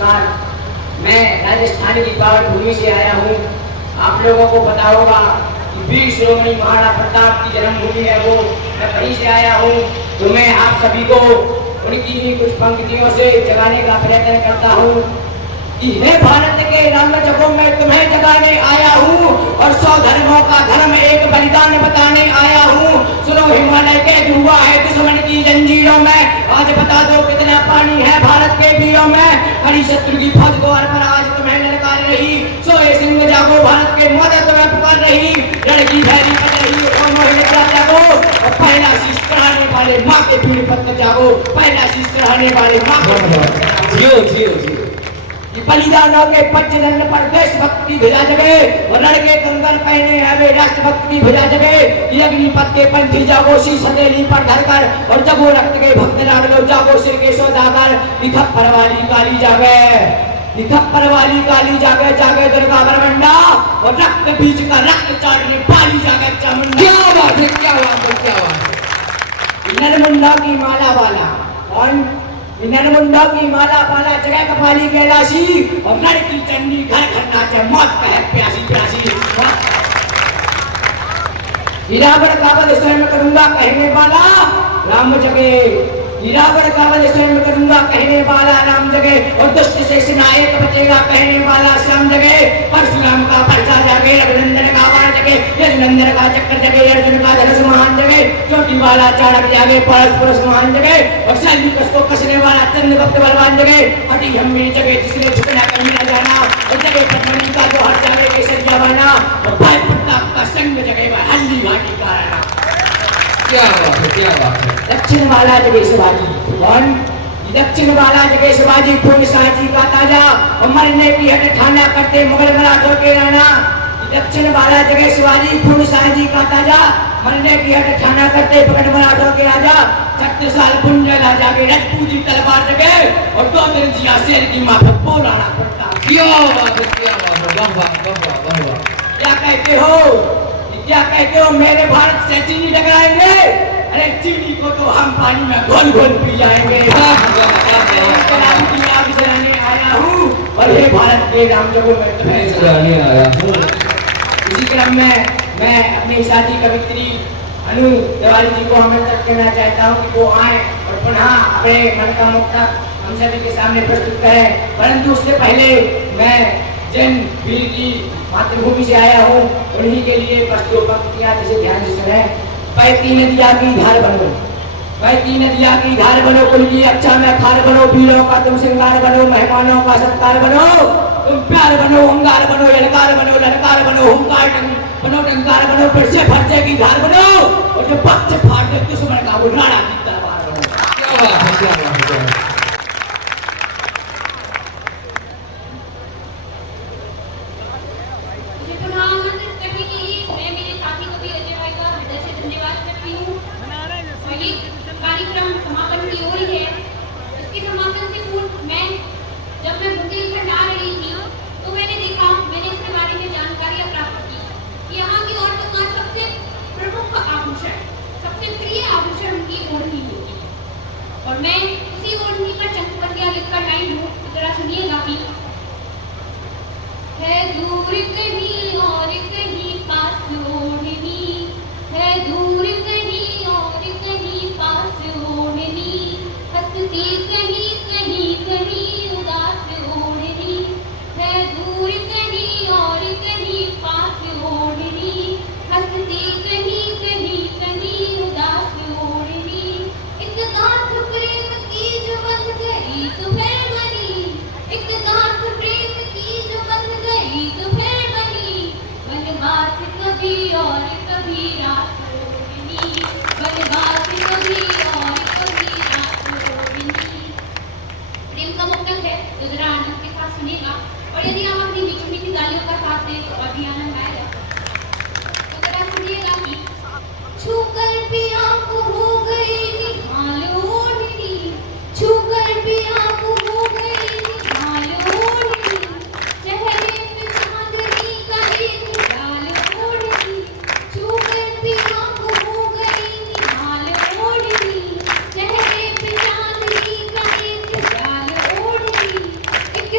नमस्कार। मैं राजस्थान की पावन भूमि से आया हूँ। आप लोगों को पता होगा कि वीर शिरोमणि महाराणा प्रताप की जन्मभूमि है वो, मैं वहीं से आया हूँ। तो मैं आप सभी को उनकी ही कुछ पंक्तियों से जगाने का प्रयत्न करता हूँ कि हे भारत के रंग जगों में तुम्हें जगाने आया हूँ और 100 धर्मों का धर्म एक बलिदान बताने आया हूँ। सुनो हिमालय के हुआ है दुश्मन की जंजीरों में, आज बता दो कितना पानी है भारत के वीरों में। हरी शत्रु की फौज द्वार पर आज तुम्हें ललकार रही, सोए सिंह जागो भारत के मदद तुम्हें पुकार रही। लड़की भैरी बज रही जागो और पहला शीश चढ़ाने वाले माँ के पीड़ पत्थर जागो, पहला शीश चढ़ाने वाले माँ के जियो जियो जियो। बलिदानों के पच्चीस पर देशभक्ति भिजा जगे और लड़के कंगन पहने हैं वे राष्ट्रभक्ति की भिजा जगे। ये अग्निपथ के पंथी जागो शीश हथेली पर धरकर और जगो रक्त के भक्त लाड लो जागो सिर के सौदागर। थप्पड़ वाली काली जागे, थप्पड़ वाली काली जागे, जागे दुर्गा बरमंडा और रक्त बीज का रक्त चाटने पाली जागे चामुंडा। क्या बात है, क्या बात है, क्या बात है। नरमुंडा की माला वाला और नरमुंडा की माला वाला जगह कपाली कैलाशी और लड़की चंडी घर घर नाचे मौत कहे प्यासी प्यासी। हीरावर कावल स्वयं करूंगा कहने वाला राम जगे, हीरावर कावल स्वयं करूंगा कहने वाला राम जगे और दुष्ट से नायक बचेगा कहने वाला श्याम जगे। परशुराम का परसा जागे, रघुनंदन का वाण जगे, यजुनंदन का चक्र जगे, अर्जुन का धनुष महान जगे, चोटी वाला चाणक जागे, परस महान जगे और शैली को कसने वाला चंद्रगुप्त बलवान जगे। हटी हम्मी जगे जिसने झुकना कहीं न जाना और जगे पद्मनी का जो हट जागे केसरिया बना और भाई प्रताप का संग जगे वह हल्दी घाटी का राणा। क्या बात है, क्या बात है। दक्षिण वाला जगे शिवाजी कौन, दक्षिण वाला जगे शिवाजी खून साजी का ताजा और मरने की हट ठाना करते मुगल मराठों के राणा। दक्षिण वाला जगे शिवाजी खून साजी का ताजा, मरने की हट ठाना करते मुगल मराठों के राजा। 36 साल कुंजला जागे रजपूती तलवार जगे और 2 दिन जिया शेर की माफक वो राणा प्रताप। क्या बात है, क्या बात है, वाह वाह वाह वाह वाह। क्या कहते हो, क्या कहते हो मेरे भारत से चीनी टकराएंगे? अरे चीनी को तो हम पानी में घोल घोल पी जाएंगे। आग जलाने आया हूँ और हे भारत के राम जगो में तुम्हें जलाने आया हूँ। इसी क्रम में मैं अपनी साथी कवित्री अनु तिवारी जी को आमंत्रित करना चाहता हूँ कि वो आए और पुनः अपने मन का मुक्ता हम सभी के सामने प्रस्तुत करें। परंतु उससे पहले मैं जिन वीर की मातृभूमि से आया हूँ उन्हीं के लिए पश्चिम पंक्तियाँ जिसे ध्यान से सुने। बहती नदिया की धार बनो, बहती नदिया की धार बनो, कुल की अच्छा में खार बनो, वीरों का तुम श्रृंगार बनो, मेहमानों का सत्कार बनो, तुम प्यार बनो, अंगार बनो, ललकार बनो, ललकार बनो, हुंकार बनो, टंकार बनो, फिर से फर्जे की धार बनो और जो पक्ष फाड़ दे दुश्मन का वो राणा की तलवार बनो। क्या बात है, क्या बात है, क्या बात है। और मैं उसी ओढ़नी का चंपतिया लिखकर लाई हूँ, जरा सुनिएगा कि है दूर कहीं और कहीं पास ओढ़नी, है दूर कहीं और कहीं पास ओढ़नी, हंसती कहीं कहीं कहीं उदास ओढ़नी, है दूर कहीं और कहीं पास ओढ़नी, हंसती कहीं कहीं कहीं उदास ओढ़नी। एक गांठ प्रेम की जो बंध गई तो फिर बनी, एक गांठ प्रेम की जो बंध गई तो फिर बनी, वनवास कभी और कभी रात रोहिणी, वनवास कभी और कभी रात रोहिणी। प्रेम का मुक्तक है तो जरा आनंद के साथ सुनिएगा और यदि आप अपनी मीठी मीठी गालियों का साथ दें तो और भी आनंद आएगा। तो जरा सुनिएगा कि छूकर पिया को हो गई निहाल ओढ़नी, छूकर पिया को हो गई निहाल ओढ़नी, चेहरे पे चांदनी का एक डाल ओढ़नी, छूकर पिया को हो गई निहाल ओढ़नी, चेहरे पे चांदनी का एक डाल ओढ़नी, एक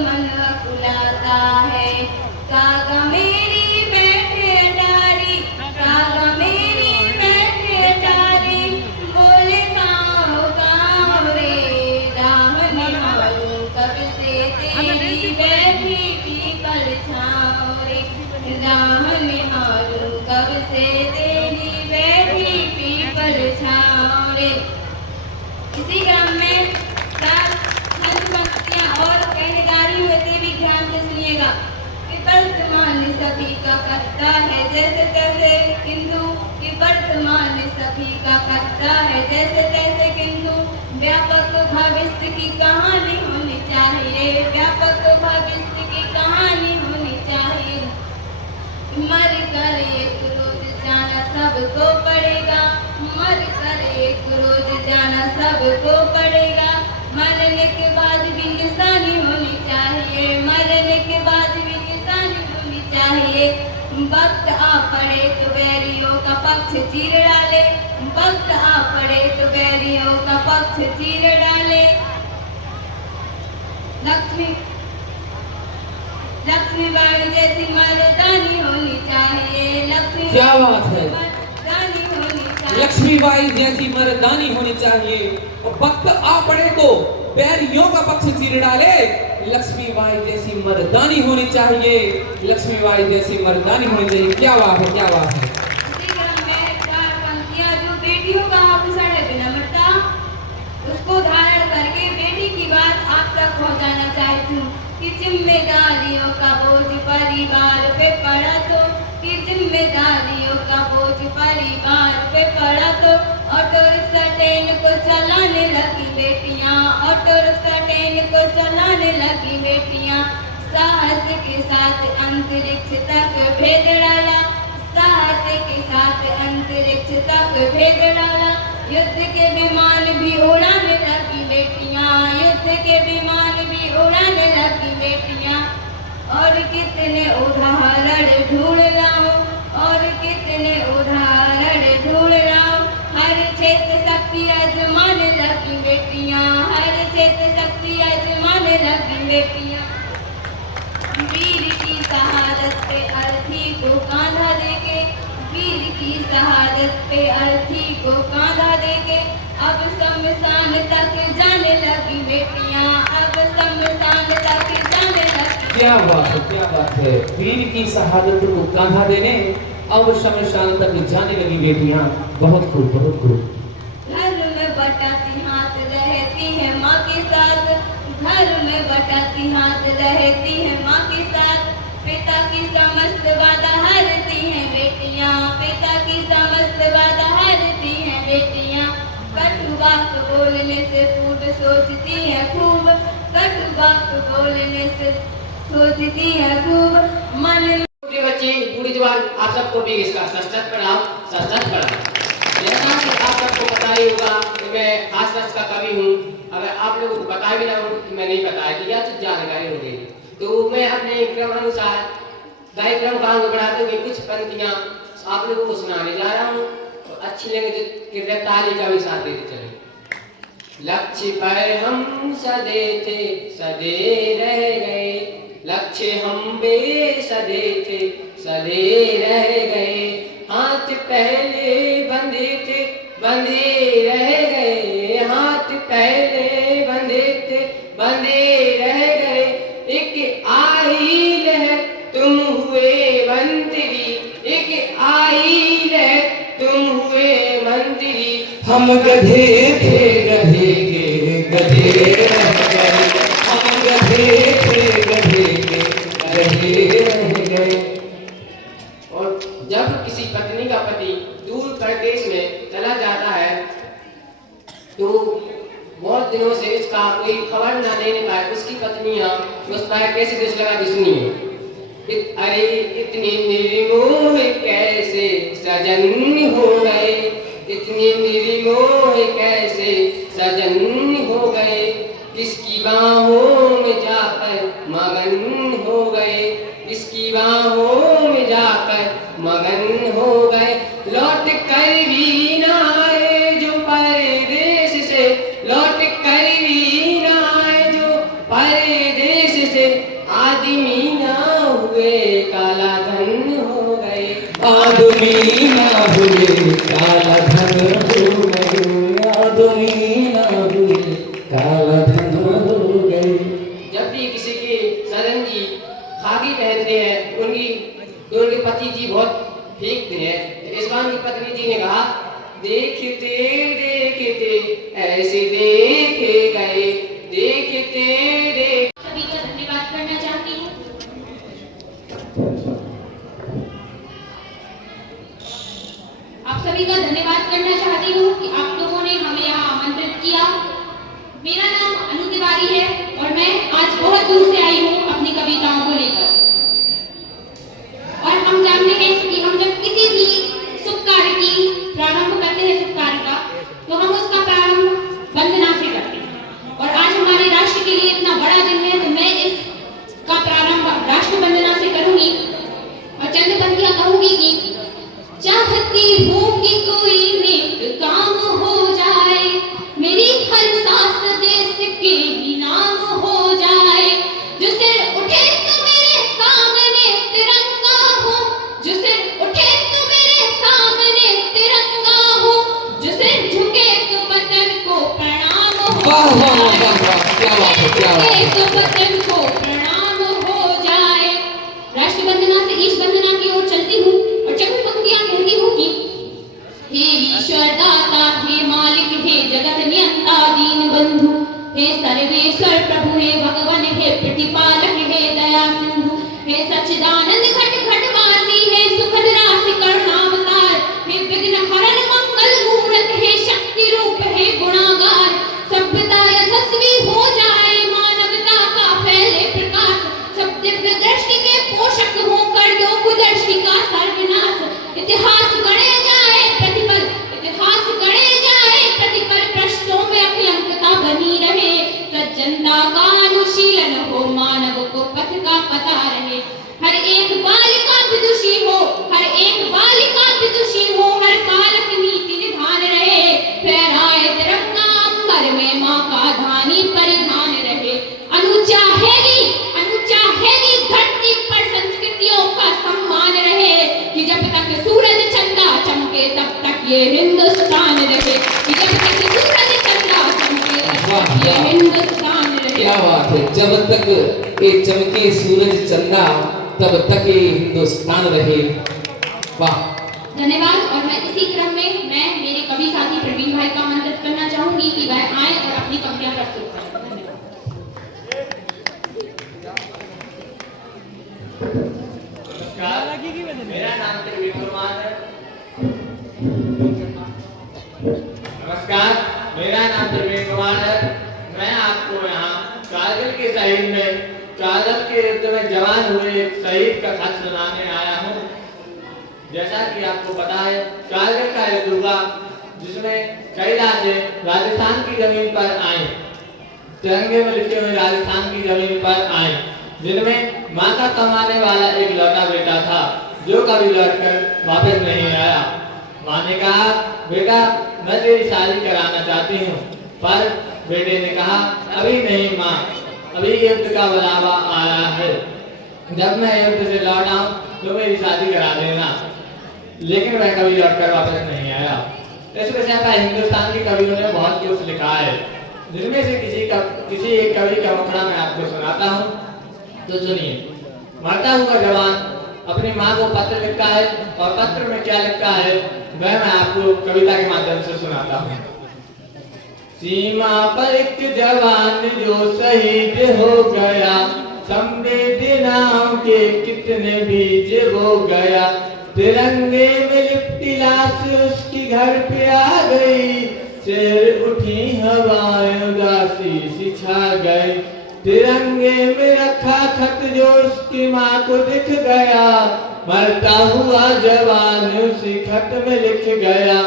मन अकुलाता है। कागा मेरी बैठे अटारी, कागा मेरी बैठे अटारी, बोले काँव रे, राह निहारूं कब से तेरी बैठी पीपल छाँव रे, राह निहारूं कब से तेरी बैठी पीपल छाँव रे। इसी क्रम में पंक्तियां और कहने जा रही हूँ, वैसे भी ध्यान से सुनिएगा। वर्तमान सभी का करता है जैसे तैसे किंतु, वर्तमान सभी का करता है जैसे तैसे किंतु, व्यापक भविष्य की कहानी होनी चाहिए, व्यापक भविष्य की कहानी होनी चाहिए। मर कर एक रोज जाना सबको पड़ेगा, मर कर एक रोज जाना सबको पड़ेगा, मरने के बाद भी निशानी होनी चाहिए, मरने के बाद भी निशानी होनी चाहिए। वक्त आ पड़े तो बैरियों का पक्ष चीर डाले, वक्त आ पड़े तो बैरियों का पक्ष चीर डाले। लक्ष्मीबाई जैसी मर्दानी होनी चाहिए, क्या बात है। मर्दानी होनी चाहिए, लक्ष्मीबाई जैसी मर्दानी होनी चाहिए, और वक्त आ पड़े तो बैरियों का पक्ष चीर डाले। लक्ष्मीबाई जैसी मर्दानी होनी चाहिए, लक्ष्मीबाई जैसी मर्दानी होनी चाहिए। क्या बात है, क्या बात है। इसी क्रम में चार पंक्तियां, जो बेटियों का आभूषण है विनम्रता, उसको धारण करके बेटी की बात आप तक पहुंचाना चाहती हूँ कि जिम्मेदारियों का बोझ परिवार पे पड़ा तो, कि जिम्मेदारियों का बोझ परिवार पे पड़ा तो, ऑटो रिक्शा ट्रेन को चलाने लगी बेटियां, ऑटो रिक्शा ट्रेन को चलाने लगी बेटियां। साहस के साथ अंतरिक्ष तक भेज डाला, साहस के साथ अंतरिक्ष तक भेज डाला। युद्ध के विमान भी उड़ाने लगी बेटियां, युद्ध के विमान भी उड़ाने लगी बेटियां। और कितने उदाहरण ढूंढ लाऊं, और कितने उदाहरण ढूंढ लाऊं। हर क्षेत्र शक्ति आजमाने लगी बेटियां, हर क्षेत्र शक्ति आजमाने लगी बेटियां। वीर की शहादत पे अर्थी को कांधा देके, वीर की शहादत पे अर्थी को कांधा देके, अब शमशान तक जाने लगी बेटियां, अब शमशान तक जाने लगी। क्या बात है, क्या बात है। वीर की शहादत को कांधा देने अब शमशान तक जाने लगी बेटियां। बहुत खूब, बहुत खूब। घर में बटाती हाथ रहती है माँ के साथ, घर में बटाती हाथ रहती है माँ के साथ। पिता की समस्त बाधा हरती हैं बेटियां, पिता की समस्त बाधा हरती हैं बेटियां। कटु बात बोलने से पूर्व सोचती है खूब, कटु बात बोलने से सोचती है खूब। मन छोटे बच्चे बूढ़ी जवान आप सबको भी इसका सशक्त प्रणाम, सशक्त प्रणाम। जैसा कि आप सबको पता ही होगा कि मैं खास रस का कवि हूँ। अगर आप लोगों को पता भी ना हो कि मैं नहीं बताया कि यह तो जानकारी हो गई, तो मैं अपने क्रम अनुसार कार्यक्रम का आगे बढ़ाते हुए कुछ पंक्तियाँ आप लोगों को सुनाने जा रहा हूँ। तो अच्छी लगे तो कृपया ताली का भी साथ देते चले। लक्ष्य पर हम सदे थे, सदे रह गए, लक्ष्य हम बेसदे थे, सदे रह गए। हाथ पहले बंधे थे, बंधे रह गए, हाथ पहले बंधे थे, बंधे रह गए। एक आई लहर तुम हुए मंत्री, एक आई लहर तुम हुए मंत्री। हम गधे थे, गधे के गधे रह गए, हम गधे थे, गधे के गधे रह गए। और जब किसी पत्नी का पति दूर प्रदेश में चला जाता है तो बहुत दिनों से उसका कोई खबर ना लेने पाए, उसकी पत्नियां उस पर कैसे दिश लगा दी, सुनिए। अरे इतनी निर्मोह कैसे सजन हो गए, इतनी निर्मोह कैसे सजन हो गए। किसकी बाहों में जाकर मगन हो गए, किसकी बाहों में जाकर मगन हो गए। लौट कर भी ना आए जो परदेश से, लौट कर भी ना आए जो परदेश से। आदमी ना हुए काला धन हो गए। आदमी ना हुए काला धन हो गए, आदमी ना हुए काला धन हो गए। जब भी किसी की सदन जी खाकी पहनते हैं उनके पति जी बहुत फेंकते हैं। तो इस बार की पत्नी जी ने कहा, देखते देखते ऐसे देखे गए, देखते देख। सभी का धन्यवाद करना चाहती हूँ। आप सभी का धन्यवाद करना चाहती हूँ कि आप लोगों ने हमें यहाँ आमंत्रित किया। मेरा नाम अनु तिवारी है और मैं आज बहुत दूर से आई हूँ अपनी कविताओं को लेकर। और हम जानते हैं कि हम जब किसी भी शुभ कार्य की प्रारंभ करते हैं, शुभ कार्य का, तो हम उसका प्रारंभ वंदना से करते हैं। और आज हमारे राष्ट्र के लिए इतना बड़ा दिन है, तो मैं इसका प्रारंभ राष्ट्र वंदना से करूंगी और चंद पंक्तियां कहूंगी कि चाहती हूँ कि कोई नेक काम हो जाए, मेरी हर सांस देश के ही नाम हो जाए। जो सिर उठे तो मेरे सामने तिरंगा हो, जो सिर उठे तो मेरे सामने तिरंगा हो, जो सिर झुके तो वतन को प्रणाम हो वाह वाह जाए, वाह वाह, क्या बात है, क्या बात है। तो वतन को प्रणाम हो जाए। राष्ट्र वंदना से ईश वंदना की ओर चलती हूँ और चंद पंक्तियां कहती हूँ कि हे ईश्वर दाता, हे मालिक, हे जगत नियंता, दीन बंधु, हे सर्वेश्वर प्रभु, हे भगवान, हे प्रतिपालक, हे दया सिंधु, हे सच्चिदानंद घट घटवासी, हे सुखद राशि करुणावतार, हे विघ्न हरण मंगल मूरत, हे शक्ति रूप, हे गुणागार। सभ्यता यशस्वी हो जाए, मानवता का फैले प्रकाश, सब दिव्य दृष्टि के पोषक हो, कर दो कुदृष्टि का सर्वनाश। इतिहास गढ़े जाए प्रतिपल, इतिहास गढ़े जाए प्रतिपल, पृष्ठों में अकलंकता बनी रहे, सज्जनता का अनुशीलन हो, मानव को पथ का पता रहे। हर एक बालिका विदुषी हो, हर एक बालिका विदुषी हो, हर कालक नीति निधान रहे, फहराए तिरंगा अंबर में माँ का धानी परिधान रहे। अनु चाहेगी धरती पर संस्कृतियों का सम्मान रहे, कि जब तक सूरज चंदा चमके तब तक ये हिंदुस्तान रहे, कि जब तक सूरज चंदा चमके तब तक ये हिंदुस्तान रहे। क्या बात है, जब तक ये चमके सूरज चंदा तब तक ये हिंदुस्तान रहे। वाह, धन्यवाद। और मैं इसी क्रम में मैं मेरे कवि साथी प्रवीण भाई का आमंत्रित करना चाहूंगी कि वह आए और अपनी कविताएं प्रस्तुत करें। नमस्कार, मेरा नाम प्रवीण कुमार है। नमस्कार, मेरा नाम प्रवीण कुमार है। मैं आपको यहाँ कारगिल के शहीद में, कारगिल के युद्ध में जवान हुए एक शहीद का खत सुनाने आया हूँ। जैसा कि आपको पता है, कारगिल का युद्ध हुआ जिसमें कई लाशें राजस्थान की जमीन पर आई, तिरंगे में लिखे हुए राजस्थान की जमीन पर आई, जिनमें माँ का कमाने वाला एक लौटा बेटा था जो कभी लौटकर वापस नहीं आया। माँ ने कहा, बेटा मैं तेरी शादी कराना चाहती हूँ, पर बेटे ने कहा, अभी नहीं माँ, अभी युद्ध का बुलावा आया है, जब मैं युद्ध से लौट आऊं तो मेरी शादी करा देना। लेकिन वह कभी लौटकर वापस नहीं आया। इस विषय पर हिंदुस्तान की कवियों ने बहुत कुछ लिखा है, जिनमें से किसी एक कवि का मुखड़ा मैं आपको सुनाता हूँ, तो सुनिए। मरता हुआ जवान अपनी माँ को पत्र लिखता है, और पत्र में क्या लिखता है वह मैं आपको कविता के माध्यम से सुनाता हूँ। सीमा पर एक जवान जो शहीद हो गया, संवेदनाओं के कितने बीज बो गया, तिरंगे में लिपटी लाश उसकी घर पे आ गई, शेर उठी हवाएं उदासी सी छा गई, तिरंगे में रखा खत जो उसकी माँ को दिख गया, मरता हुआ जवान उसी खत में लिख गया,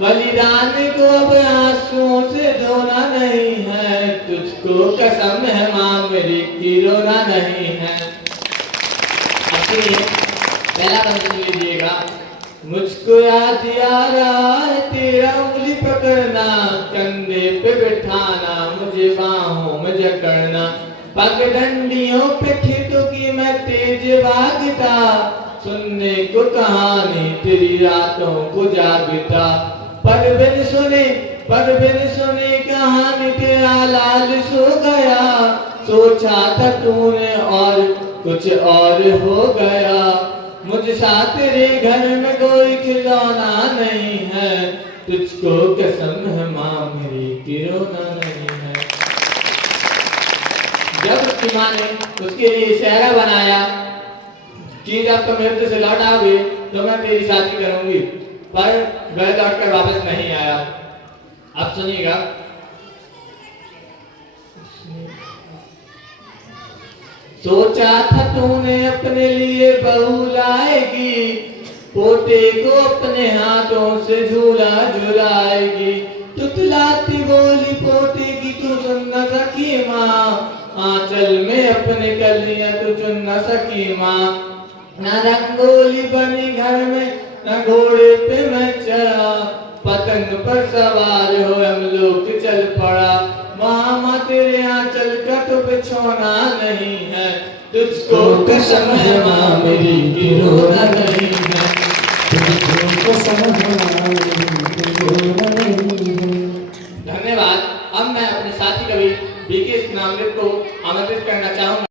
बलिदान को अब आंसुओं से धोना नहीं है, तुझको कसम है माँ मेरी की रोना नहीं है। पहला बंद सुन लीजिएगा। मुझको याद आ रहा है तेरा उंगली पकड़ना, कंधे पे बिठाना, मुझे बाहों में जकड़ना, पगडंडियों पे खेतों की मैं तेज भागता, सुनने को कहानी तेरी रातों को जागता। पर बिन सुने कहानी तेरा लाल सो गया, सोचा था तूने और कुछ और हो गया। मुझ साथ तेरे घर में कोई खिलौना नहीं है, तुझको कसम है माँ मेरी कि रोना नहीं है। जब उसकी माँ ने उसके लिए सेहरा बनाया कि जब तुम युद्ध से लौट आओगे तो मैं तेरी शादी करूंगी, पर वह लौटकर वापस नहीं आया। अब सुनिएगा। सोचा था तूने अपने लिए बहू लाएगी, पोते को अपने हाथों से झूला झुलाएगी। तुतलाती बोली पोते की तू सुन न सकी माँ, आंचल में अपने कलियां तू चुन न सकी माँ। न रंगोली बनी घर में न घोड़े पे मैं चढ़ा, पतंग पर सवार हो हम लोग चल पड़ा। मामा तेरे आंचल का तो बिछोना नहीं है, तुझको कसम है माँ मेरी कि रोना नहीं है, तुझको कसम है माँ मेरी कि रोना नहीं है। धन्यवाद। अब मैं अपने साथी कवि बीके नामदेव को आमंत्रित करना चाहूंगा।